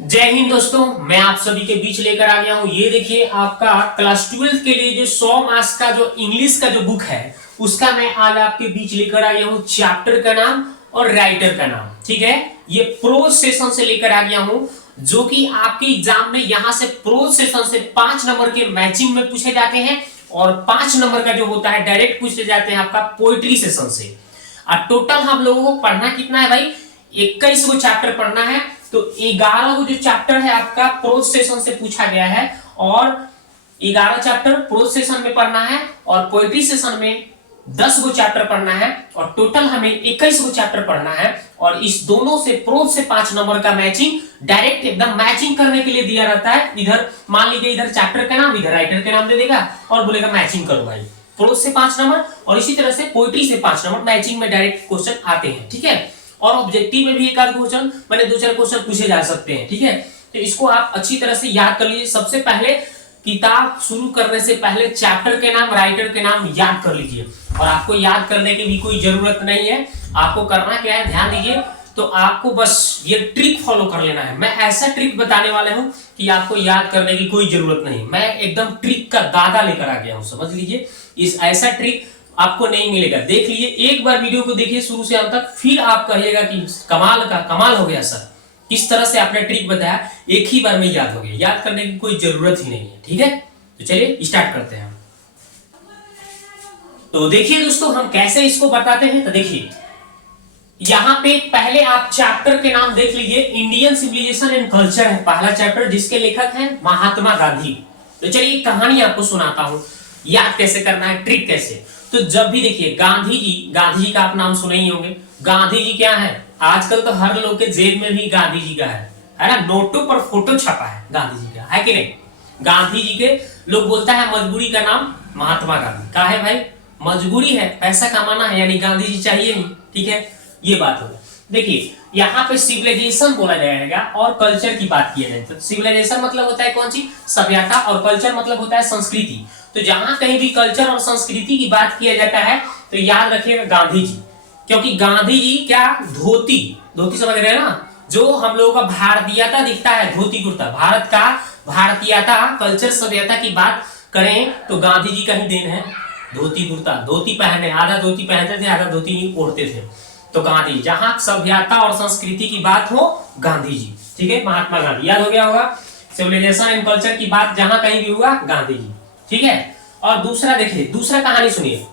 जय हिंद दोस्तों, मैं आप सभी के बीच लेकर आ गया हूं। ये देखिए आपका क्लास 12 के लिए जो 100 मार्क्स का जो इंग्लिश का जो बुक है उसका मैं आज आपके बीच लेकर आ गया हूं। चैप्टर का नाम और राइटर का नाम, ठीक है। ये प्रोज सेशन से लेकर आ गया हूं, जो कि आपके एग्जाम में यहां से प्रोज सेशन से 5 नंबर के मैचिंग में पूछे जाते हैं और 5 नंबर का जो होता है डायरेक्ट पूछे जाते हैं आपका पोइट्री सेशन से। और टोटल हम लोगों को पढ़ना कितना है भाई? 21 को चैप्टर पढ़ना है। तो 11 को जो चैप्टर है आपका प्रोज सेशन से पूछा गया है और 11 चैप्टर प्रोज सेशन में पढ़ना है और पोएट्री सेशन में 10 को चैप्टर पढ़ना है और टोटल हमें 21 को चैप्टर पढ़ना है। और इस दोनों से प्रोज से 5 नंबर का मैचिंग डायरेक्ट एकदम मैचिंग करने के लिए दिया रहता है। इधर मान लीजिए इधर चैप्टर का नाम इधर राइटर के नाम दे देगा और बोलेगा मैचिंग करो भाई। प्रोज से 5 नंबर और इसी तरह से पोएट्री से 5 नंबर मैचिंग में डायरेक्ट क्वेश्चन आते हैं, ठीक है। और ऑब्जेक्टिव में भी एक आध क्वेश्चन मैंने 2-4 क्वेश्चन पूछे जा सकते हैं, ठीक है। तो इसको आप अच्छी तरह से याद कर लीजिए। सबसे पहले किताब शुरू करने से पहले चैप्टर के नाम राइटर के नाम याद कर लीजिए। और आपको याद करने की भी कोई जरूरत नहीं है। आपको करना क्या है, ध्यान दीजिए। तो आपको बस ये ट्रिक फॉलो कर लेना है। मैं ऐसा ट्रिक बताने वाला हूं कि आपको याद करने की कोई जरूरत नहीं। मैं एकदम ट्रिक का दादा लेकर आ गया हूं, समझ लीजिए। इस ऐसा ट्रिक आपको नहीं मिलेगा। देख लीजिए, एक बार वीडियो को देखिए शुरू से अंत तक, फिर आप कहिएगा कि कमाल का कमाल हो गया सर। इस तरह से आपने ट्रिक बताया, एक ही बार में याद हो गया। याद करने की कोई जरूरत ही नहीं है, ठीक है। तो चलिए स्टार्ट करते हैं। तो देखिए दोस्तों, हम कैसे इसको बताते हैं। तो देखिए यहां पे पहले आप चैप्टर के नाम देख लीजिए। इंडियन सिविलाइजेशन एंड कल्चर है पहला चैप्टर, जिसके लेखक हैं महात्मा गांधी। तो चलिए कहानी आपको सुनाता हूं, याद कैसे करना है, ट्रिक कैसे। तो जब भी देखिए गांधी जी का आप नाम सुने ही होंगे। गांधी जी क्या है, आजकल तो हर लोग के जेब में भी गांधी जी का है ना। नोटों पर फोटो छपा है गांधी जी का, है कि नहीं। गांधी जी के लोग बोलता है मजबूरी का नाम महात्मा गांधी का है भाई। मजबूरी है, पैसा कमाना है, यानी गांधी जी चाहिए ही, ठीक है। ये बात होगा। देखिए यहाँ पे सिविलाइजेशन बोला जाएगा और कल्चर की बात किया जाए। तो सिविलाइजेशन मतलब होता है कौन सी सभ्यता और कल्चर मतलब होता है संस्कृति। तो जहां कहीं भी कल्चर और संस्कृति की बात किया जाता है तो याद रखिएगा गांधी जी। क्योंकि गांधी जी क्या, धोती धोती समझ रहे हैं ना, जो हम लोगों का भारतीयता दिखता है, धोती कुर्ता, भारत का भारतीयता कल्चर सभ्यता की बात करें तो गांधी जी का ही देन है। धोती कुर्ता, धोती पहने, आधा धोती पहनते थे आधा धोती नहीं ओढ़ते थे। तो गांधी, जहां सभ्यता और संस्कृति की बात हो गांधी जी, ठीक है। महात्मा गांधी याद हो गया होगा। सिविलाइजेशन एंड कल्चर की बात जहां कहीं भी हुआ गांधी जी, ठीक है। और दूसरा देखिए, दूसरा कहानी सुनिए।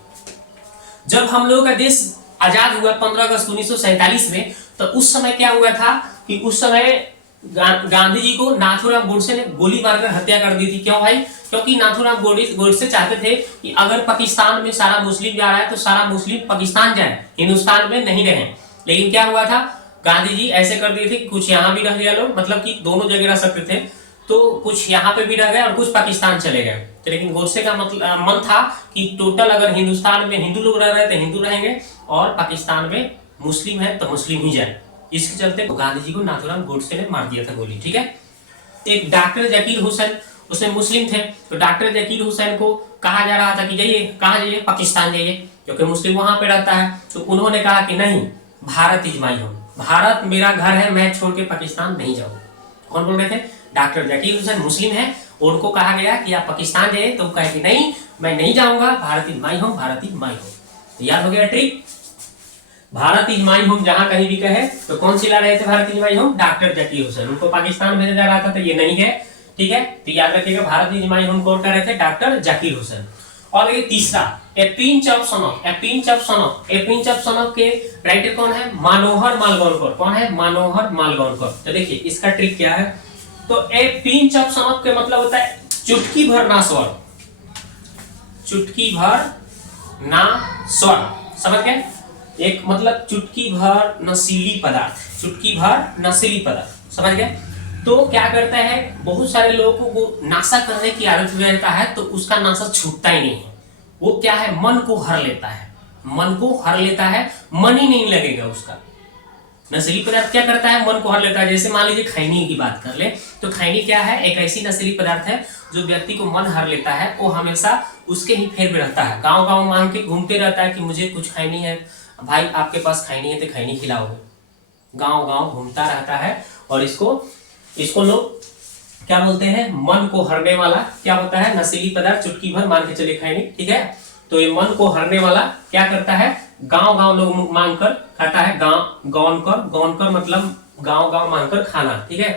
जब हम लोगों का देश आजाद हुआ 15 अगस्त 1947 में, तो उस समय क्या हुआ था कि उस समय गांधी जी को नाथूराम गोडसे ने गोली मारकर हत्या कर दी थी। क्यों भाई? क्योंकि नाथूराम गोडसे चाहते थे कि अगर पाकिस्तान में सारा मुस्लिम जा रहा है तो सारा मुस्लिम पाकिस्तान जाए, हिंदुस्तान में नहीं रहे। लेकिन क्या हुआ था, गांधी जी ऐसे कर दिए थे कि कुछ यहाँ भी रह गया लोग, मतलब कि दोनों जगह रह सकते थे। तो कुछ यहाँ पे भी रह गए और कुछ पाकिस्तान चले गए। तो लेकिन गोडसे का मतलब मन था कि टोटल अगर हिंदुस्तान में हिंदू लोग रह रहे तो हिंदू रहेंगे और पाकिस्तान में मुस्लिम है तो मुस्लिम ही जाए। इसके चलते गांधी जी को नाथूराम गोडसे ने मार दिया था गोली, ठीक है। एक डॉक्टर जकीर हुसैन, उसमें मुस्लिम थे, तो डॉक्टर जकीर हुसैन को कहा जा रहा था कि जाइए, कहाँ जाइए, पाकिस्तान जाइए, क्योंकि मुस्लिम वहां पे रहता है। तो उन्होंने कहा कि नहीं, Bharat is my home, Bharat मेरा घर है, मैं छोड़ के पाकिस्तान नहीं जाऊंगा। कौन बोल रहे थे? डॉक्टर जकीर हुसैन मुस्लिम है, उनको कहा गया कि आप पाकिस्तान जाइए, तो कहे कि नहीं मैं नहीं जाऊंगा, Bharat is my home, Bharat is my home. तो याद हो गया trick, Bharat is my home जहां कहीं भी कहे। तो कौन सी ला रहे थे Bharat is my home? Doctor Zakir Hussain. उनको पाकिस्तान भेजा जा रहा था तो ये नहीं गए, ठीक है। तो याद रखिएगा भारत इज माई होम कौन कर रहे थे? डॉक्टर जकीर हुसैन। और ये तीसरा a pinch of snuff, a pinch of snuff, a pinch of snuff के राइटर कौन है? मनोहर मालगांवकर। कौन है? मनोहर मालगांवकर। तो देखिए इसका ट्रिक क्या है। तो ए पिंच ऑफ सनफ के मतलब होता है चुटकी भर ना स्वर, चुटकी भर ना स्वर, समझ गए। एक मतलब चुटकी भर नशीली पदार्थ, चुटकी भर नशीली पदार्थ, समझ गए। तो क्या करता है, बहुत सारे लोगों को नाशा करने की आदत हो जाता है तो उसका नाशा छूटता ही नहीं है। वो क्या है, मन को हर लेता है, मन को हर लेता है, मन ही नहीं लगेगा उसका। नशीली पदार्थ क्या करता है, मन को हर लेता है। जैसे मान लीजिए खैनी की बात कर ले, तो खैनी क्या है, एक ऐसी नशीली पदार्थ है जो व्यक्ति को मन हर लेता है। वो हमेशा उसके ही फेर में रहता है, गांव गांव मांग के घूमते रहता है कि मुझे कुछ खैनी है भाई, आपके पास खैनी है तो खैनी खिलाओगे। गांव गांव घूमता रहता है और इसको इसको लोग क्या बोलते हैं, मन को हरने वाला क्या होता है, नशीली पदार्थ चुटकी भर मान के चले खाएंगे, ठीक है। तो ये मन को हरने वाला क्या करता है, गांव गांव लोग मांग कर खाता है, गौन कर मतलब गांव गांव मांग कर खाना, ठीक है।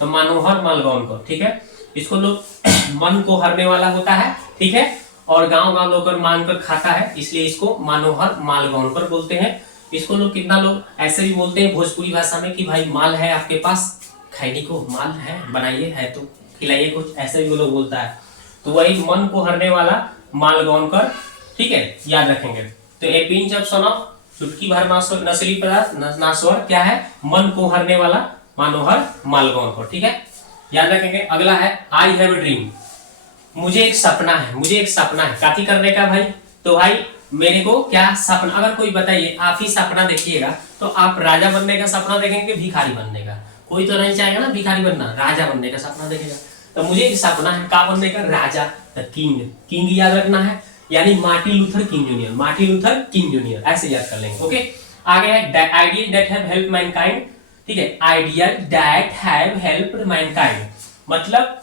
तो मनोहर माल गौन कर, ठीक है। इसको लोग मन को हरने वाला होता है, ठीक है, और गांव गांव लोग मांग कर खाता है, इसलिए इसको मनोहर माल गौन कर बोलते हैं। इसको लोग कितना लोग ऐसे भी बोलते हैं भोजपुरी भाषा में कि भाई माल है आपके पास, खैनी को माल है, बनाइए, है तो खिलाइए कुछ, ऐसे भी वो लोग बोलता है। तो वही मन को हरने वाला माल गौन कर, ठीक है, याद रखेंगे। तो ए पिंच ऑफ सन ऑफ चुटकी भर नशीली पदार्थ नासवर क्या है, मन को हरने वाला मनोहर माल गौन कर, ठीक है, याद रखेंगे। अगला है आई हैव ए ड्रीम, मुझे एक सपना है, मुझे एक सपना है, काफी करने का भाई। तो भाई मेरे को क्या सपना, अगर कोई बताइए आप ही सपना देखिएगा तो आप राजा बनने का सपना देखेंगे, भिखारी बनने का, कोई तो नहीं चाहेगा ना भिखारी बनना, राजा बनने का सपना देखेगा। तो मुझे एक सपना है का बनने का, राजा, किंग, किंग याद रखना है, यानी Martin Luther king junior, Martin Luther king junior, ऐसे याद कर लेंगे, ओके। आगे है idea that have help Mankind, ठीक है, idea that have helped Mankind, मतलब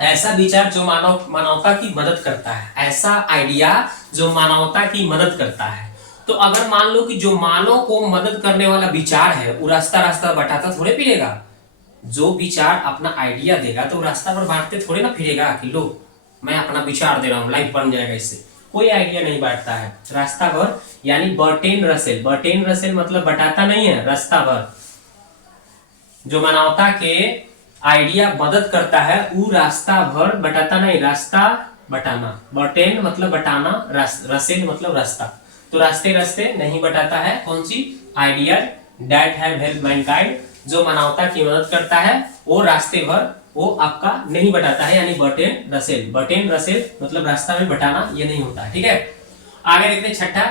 ऐसा विचार जो मानवता की मदद करता है, ऐसा आइडिया जो मानवता की मदद करता है। तो अगर मान लो कि जो मानव को मदद करने वाला विचार है वो रास्ता रास्ता बटाता थोड़े फिरेगा, जो विचार अपना आइडिया देगा तो रास्ता पर बांटते थोड़े ना फिरेगा कि लो मैं अपना विचार दे रहा हूँ लाइफ बन जाएगा इससे, कोई आइडिया नहीं बांटता है, रास्ता भर, यानी बर्टेन रसेल, बर्टेन रसेल मतलब बटाता नहीं है, रास्ता भर, जो मानवता के आइडिया मदद करता है वो रास्ता भर बटाता नहीं, रास्ता बटाना, बर्टेन मतलब बटाना, रसेल मतलब रास्ता, तो रास्ते रास्ते नहीं बटाता है, कौन सी, idea that have help mankind, जो मानवता की मदद करता है वो रास्ते भर वो आपका नहीं बटाता है, यानी बर्टेन रसेल, बर्टेन रसेल मतलब रास्ता में बटाना ये नहीं होता है, ठीक है। आगे देखते हैं छठा,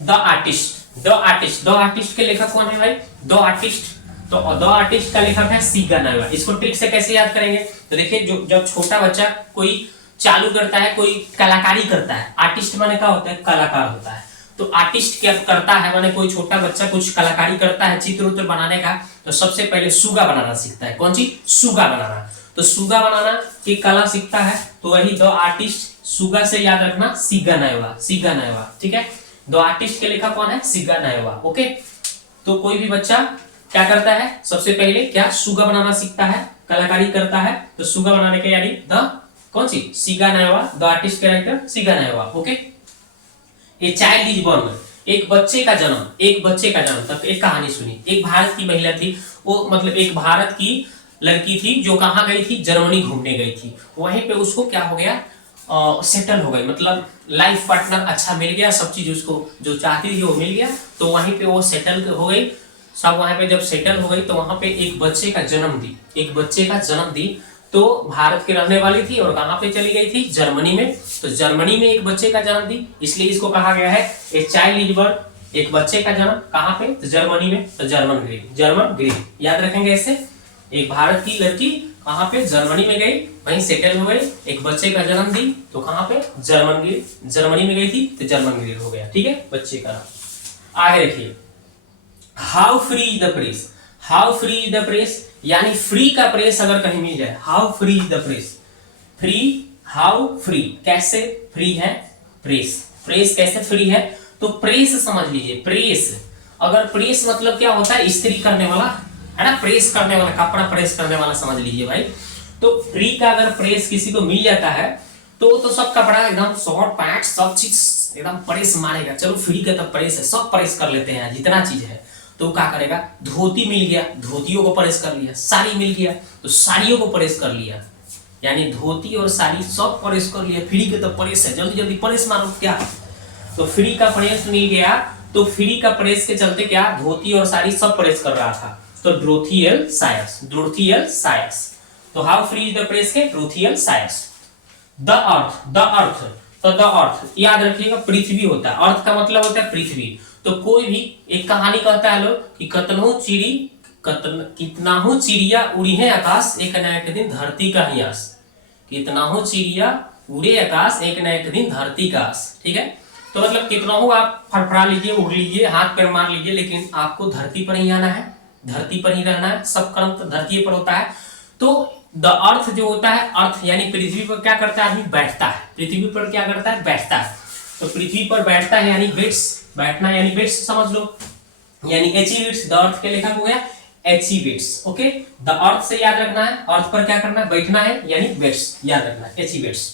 the artist, the artist, the artist के लेखक कौन है भाई, द आर्टिस्ट, तो द आर्टिस्ट का लेखक है सीगा नायवा। इसको ट्रिक से कैसे याद करेंगे, तो देखिए जो जब छोटा बच्चा कोई चालू करता है, कोई कलाकारी करता है, आर्टिस्ट माने क्या होता है, कलाकार होता है, तो आर्टिस्ट क्या करता है माने कोई छोटा बच्चा कुछ कलाकारी करता है, चित्र उत्र बनाने का, तो सबसे पहले सुगा बनाना सीखता है, कौन सी, सुगा बनाना, तो सुगा बनाना की कला सीखता है, तो वही द आर्टिस्ट, सुगा से याद रखना सीगा नायवा, सीगा नायवा, ठीक है। द आर्टिस्ट के लेखक कौन है, सीगा नायवा, ओके। तो कोई भी बच्चा क्या करता है, सबसे पहले क्या, सुगा बनाना सीखता है, कलाकारी करता है, तो सुगा बनाने के यानी द कौन सी, सीगा नायवा, द आर्टिस्ट कैरेक्टर सीगा नायवा, okay. A child is born, एक बच्चे का जन्म, एक बच्चे का जन्म, तक एक कहानी सुनी। एक भारत की महिला थी, वो मतलब एक भारत की लड़की थी जो कहाँ गई थी, जर्मनी घूमने गई थी, वहीं पे उसको क्या हो गया, सेटल हो गई, मतलब लाइफ पार्टनर अच्छा मिल गया, सब चीज उसको जो चाहती थी वो मिल गया, तो वहीं पे वो सेटल हो गई, सब वहां पे जब सेटल हो गई तो वहां पे एक बच्चे का जन्म दी, एक बच्चे का जन्म दी, तो भारत की रहने वाली थी और कहां पे चली गई थी, जर्मनी में, तो जर्मनी में एक बच्चे का जन्म दी, इसलिए इसको कहा गया है ए चाइल्ड इज बॉर्न, एक बच्चे का जन्म कहां पे, तो जर्मनी में, तो जर्मन ग्रीन, जर्मन ग्रीन याद रखेंगे ऐसे। एक भारत की लड़की कहां पे, जर्मनी में गई, वहीं सेटल हो गई, एक बच्चे का जन्म दी, तो कहां पे, जर्मन ग्रीन, जर्मनी में गई थी तो जर्मन ग्रीन हो गया, ठीक है, बच्चे का नाम। आगे देखिए, how free is the press, how free is the press, यानी फ्री का प्रेस अगर कहीं मिल जाए, how free is the press, free, how free, कैसे फ्री है प्रेस, प्रेस कैसे फ्री है, तो प्रेस समझ लीजिए, प्रेस, अगर प्रेस मतलब क्या होता है, इस्त्री करने वाला है ना, प्रेस करने वाला, कपड़ा प्रेस करने वाला समझ लीजिए भाई। तो फ्री का अगर प्रेस किसी को मिल जाता है तो सब कपड़ा एकदम शॉर्ट पैंट सब चीज एकदम प्रेस मारेगा, चलो फ्री का तो प्रेस है, सब प्रेस कर लेते हैं जितना चीज है, तो क्या करेगा, धोती मिल गया, धोतियों को प्रेस कर लिया, साड़ी मिल गया तो साड़ियों को प्रेस कर लिया, यानी धोती और साड़ी सब प्रेस कर लिया, फ्री के तो प्रेस है, जल्दी जल्दी प्रेस मारो क्या, तो फ्री का प्रेस मिल गया, तो फ्री का प्रेस के चलते क्या, धोती और साड़ी सब प्रेस कर रहा था, तो ड्रोथियल सायस, ड्रोथियल सायस, तो how free is the press के, ड्रोथियल सायस। द अर्थ, द अर्थ, तो द अर्थ याद रखिएगा पृथ्वी होता है, अर्थ का मतलब होता है पृथ्वी, तो कोई भी एक कहानी कहता है लोग कि कितना हो चिड़िया उड़ी है आकाश, एक न एक दिन धरती का ही आस, कितना हो चिड़िया उड़े आकाश, एक न एक दिन धरती का आस, ठीक है। तो मतलब कितना हो आप फड़फड़ा लीजिए, उड़ लीजिए, हाथ पैर मार लीजिए, लेकिन आपको धरती पर ही आना है, धरती पर ही रहना है, सब कर्म तो धरती पर होता है। तो द अर्थ जो होता है, अर्थ यानी पृथ्वी पर क्या करता है आदमी, बैठता है। पृथ्वी पर क्या करता है, बैठता है। तो पृथ्वी पर बैठता है यानी बेट्स, बैठना यानी बेट्स समझ लो, यानी एचिवेट्स। द अर्थ के लेखक हो गया एचिवेट्स। ओके, द अर्थ से याद रखना है, अर्थ पर क्या करना है, बैठना है यानी बेट्स, याद रखना है एचिवेट्स।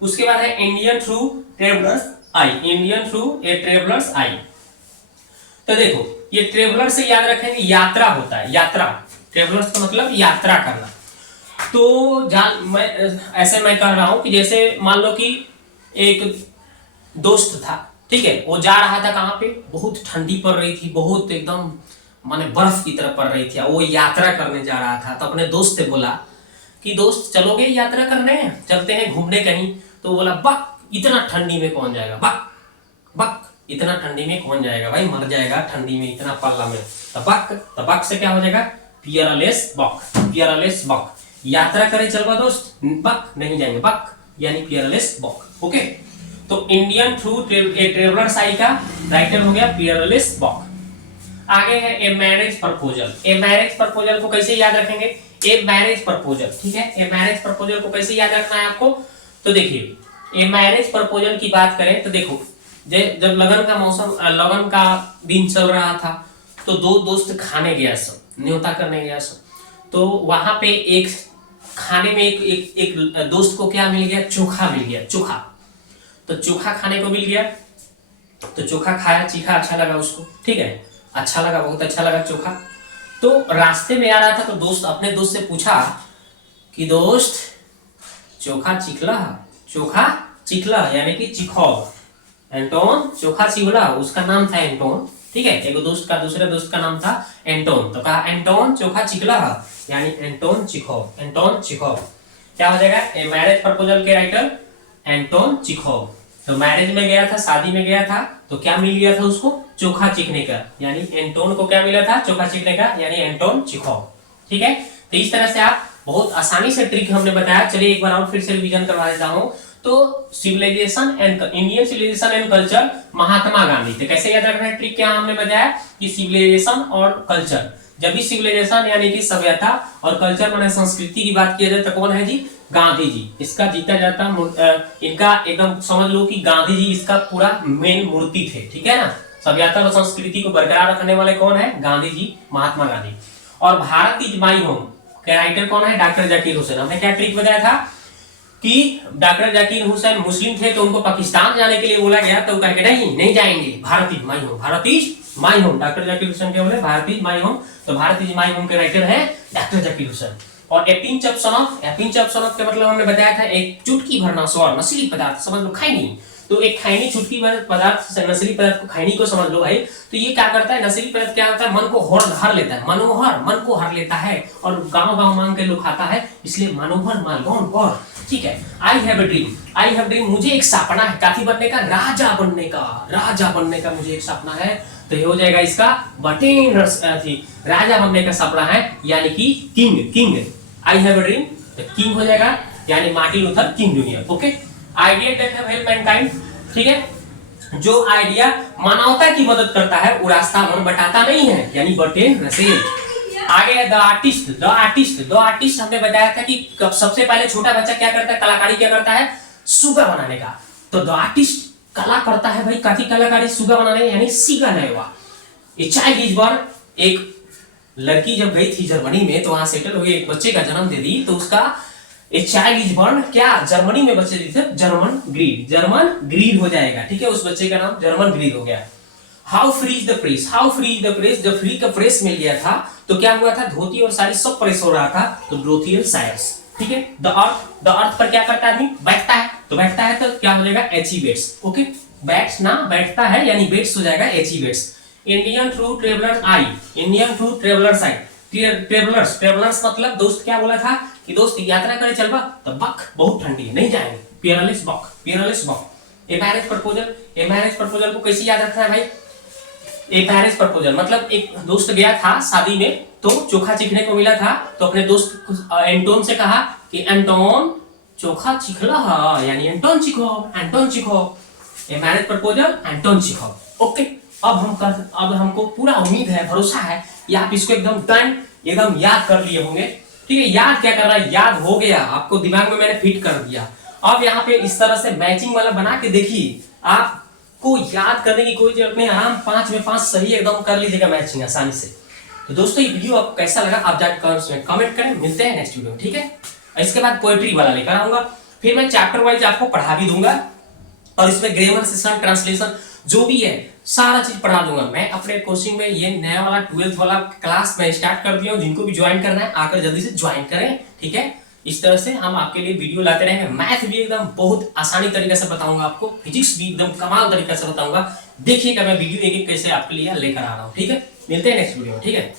उसके बाद है Indian through travellers eye, Indian through a travellers eye. तो देखो ये ट्रेवलर से याद रखेंगे, यात्रा होता है, यात्रा, ट्रेवलर्स का मतलब यात्रा करना। तो मैं ऐसे मैं कह रहा हूं कि जैसे मान लो कि एक दोस्त था, ठीक है, वो जा रहा था कहाँ पे, बहुत ठंडी पड़ रही थी, बहुत एकदम माने बर्फ की तरह पड़ रही थी, वो यात्रा करने जा रहा था। तो अपने दोस्त से बोला कि दोस्त चलोगे यात्रा करने, चलते हैं घूमने कहीं। तो बोला बक, इतना ठंडी में कौन जाएगा, बक बक, इतना ठंडी में कौन जाएगा भाई, मर जाएगा ठंडी में इतना पल्ला में। तबक से क्या हो जाएगा, फियरलेस बक, फियरलेस बक। यात्रा करे चलवा दोस्त, बक नहीं जाएंगे, बक यानी फियरलेस बक। ओके, तो इंडियन थ्रू ए ट्रेवलर्स आई का राइटर हो गया फियरलेस बक। आगे है ए marriage proposal. A marriage proposal को कैसे याद रखेंगे, ए मैरिज प्रपोजल, ठीक है, ए मैरिज प्रपोजल को कैसे याद रखना है आपको। तो देखिए ए मैरिज प्रपोजल की बात करें तो देखो, जब लगन का मौसम, लगन का दिन चल रहा था, तो दो दोस्त खाने गया सब, न्योता करने गया सब। तो वहां पे एक खाने में एक दोस्त को क्या मिल गया, चोखा मिल गया, चोखा। तो चोखा खाने को मिल गया, तो चोखा खाया, चीखा, अच्छा लगा उसको, ठीक है, अच्छा लगा, बहुत अच्छा लगा चोखा। तो रास्ते में आ रहा था, तो दोस्त अपने दोस्त से पूछा कि दोस्त चोखा चिखला, चोखा चिखला यानी कि चिखो। एंटोन चोखा चिखला, उसका नाम था एंटोन, ठीक है, एक दोस्त का दूसरे दोस्त का नाम था एंटोन। तो कहा एंटोन चोखा चिखला यानी एंटोन चिखो, एंटोन चिखो। क्या हो जाएगा, ए मैरिज प्रपोजल के राइटर एंटोन चिखो। तो मैरिज में गया था, शादी में गया था, तो क्या मिल गया था उसको, चोखा चिखने का, यानी एंटोन को क्या मिला था, चोखा चिखने का, यानी एंटोन चिखो। ठीक है, तो इस तरह से आप बहुत आसानी से ट्रिक हमने बताया। चलिए एक बार और फिर से रिवीजन करवा देता हूं। तो civilisation and Indian civilisation and culture, Mahatma Gandhi. तो कैसे याद रखना है ट्रिक, क्या हमने बताया कि सिविलाइजेशन और कल्चर, जब भी सिविलाइजेशन यानी कि सभ्यता और कल्चर माने संस्कृति की बात किया जाए तो कौन है जी, गांधी जी। इसका जीता जाता इनका एकदम समझ लो कि गांधी जी इसका पूरा मेन मूर्ति थे, ठीक है ना। सभ्यता और संस्कृति को बरकरार रखने वाले कौन है, गांधी जी, महात्मा गांधी। और भारत इज माई होम का राइटर कौन है, डॉक्टर जाकिर हुसैन। हमने क्या ट्रिक बताया था कि डॉक्टर जाकिर हुसैन मुस्लिम थे, तो उनको पाकिस्तान जाने के लिए बोला गया, तो कह के नहीं जाएंगे, Bharat is my home, Bharat is my home. Doctor Zakir Hussain क्या बोले, भारत इज माई होम। तो भारत इज माई होम के राइटर है डॉक्टर जाकिर हुसैन। और a pinch of snuff, a pinch of snuff का मतलब हमने बताया था एक चुटकी भरना स्वर, नशीली पदार्थ, समझ लो खैनी। तो एक खैनी चुटकी भर पदार्थ, नशीली पदार्थ को खैनी को समझ लो भाई। तो ये क्या करता है, नशीली पदार्थ क्या होता है, मन को हर लेता है, मनोहर, मन को हर लेता है, और गांव गांव मांग के लोग खाता है, इसलिए मनोहर मालगौन। और ठीक है, I have a dream, I have dream, मुझे एक सपना है, काफी बनने का, राजा बनने का, राजा बनने का मुझे एक सपना है। तो ये हो जाएगा इसका बटेन राजा बनने का सपना है, यानी कि king, king. I have a dream, तो किंग हो जाएगा, यानी Martin Luther king junior. Okay, idea that have help Mankind, ठीक है, जो आइडिया मानवता की मदद करता है वो रास्ता मन बताता नहीं है, यानी बटेन रसेल। आगे है the artist, the artist, the artist हमने बताया था कि सबसे पहले छोटा बच्चा क्या करता है, कलाकारी क्या करता है, सुगा बनाने का। तो द आर्टिस्ट कला करता है भाई, काफी कलाकारी सुगा बनाने, यानी सीगा नएवा। ए चाइल्ड इज बॉर्न, एक लड़की जब गई थी जर्मनी में, तो वहां सेटल हुई, एक बच्चे का जन्म दे दी, तो उसका ए चाइल्ड इज बॉर्न, क्या जर्मनी में बच्चे थे, जर्मन ग्रीड, जर्मन ग्रीड हो जाएगा, ठीक है, उस बच्चे का नाम जर्मन ग्रीड हो गया। How free is the press, how free is the press, जब फ्री का प्रेस मिल गया था, तो क्या हुआ था, धोती और साड़ी सब प्रेस हो रहा था, तो ग्लोथियल सायर्स, ठीक है। द अर्थ, द अर्थ पर क्या करता है आदमी, बैठता है, तो बैठता है तो क्या हो जाएगा, एचिवेट्स। ओके, बैठना, बैठता है यानी बेट्स हो जाएगा, एचिवेट्स। Indian through travellers eye, Indian through travellers आई, ट्रेवलर्स, ट्रेवलर्स मतलब दोस्त क्या बोला था कि दोस्त यात्रा करे चलबा, तो बक बहुत ठंडी है, नहीं जाएंगे, peerless buck, peerless buck. A marriage proposal, a marriage proposal को कैसे याद रखना है भाई, ए मैरिज प्रपोजल मतलब एक दोस्त गया था शादी में, तो चोखा चीखने को मिला था, तो अपने दोस्त एंटोन से कहा कि एंटोन चोखा चिखला, यानी Anton Chekhov, Anton Chekhov. A marriage proposal, Anton Chekhov. Okay, अब हमको पूरा उम्मीद है, भरोसा है कि आप इसको एकदम याद कर लिए होंगे, ठीक है। ठीक है, याद क्या कर रहा है, याद हो गया आपको, दिमाग में मैंने फिट कर दिया। अब यहाँ पे इस तरह से मैचिंग वाला बना के देखिए, आपको याद करने की कोई जरूरत नहीं, आराम 5 में 5 सही एकदम कर लीजिएगा मैचिंग आसानी से। तो दोस्तों ये वीडियो आपको कैसा लगा आप जाकर कमेंट करें, मिलते हैं नेक्स्ट वीडियो में, ठीक है। इसके बाद पोएट्री वाला लेकर आऊंगा, फिर मैं चैप्टर वाइज आपको पढ़ा भी दूंगा, और इसमें ग्रामर सेशन, ट्रांसलेशन जो भी है सारा चीज पढ़ा दूंगा मैं अपने कोचिंग में। ये नया वाला 12th वाला क्लास मैं स्टार्ट कर दिया हूं, जिनको भी ज्वाइन करना है आकर जल्दी से ज्वाइन करें, ठीक है। इस तरह से हम आपके लिए वीडियो लाते रहेंगे। मैथ भी एकदम बहुत आसानी तरीके से बताऊंगा आपको, फिजिक्स भी एकदम कमाल तरीके से बताऊंगा। देखिएगा मैं वीडियो एक एक कैसे आपके लिए लेकर आ रहा हूँ, ठीक है। मिलते हैं नेक्स्ट वीडियो में, ठीक है।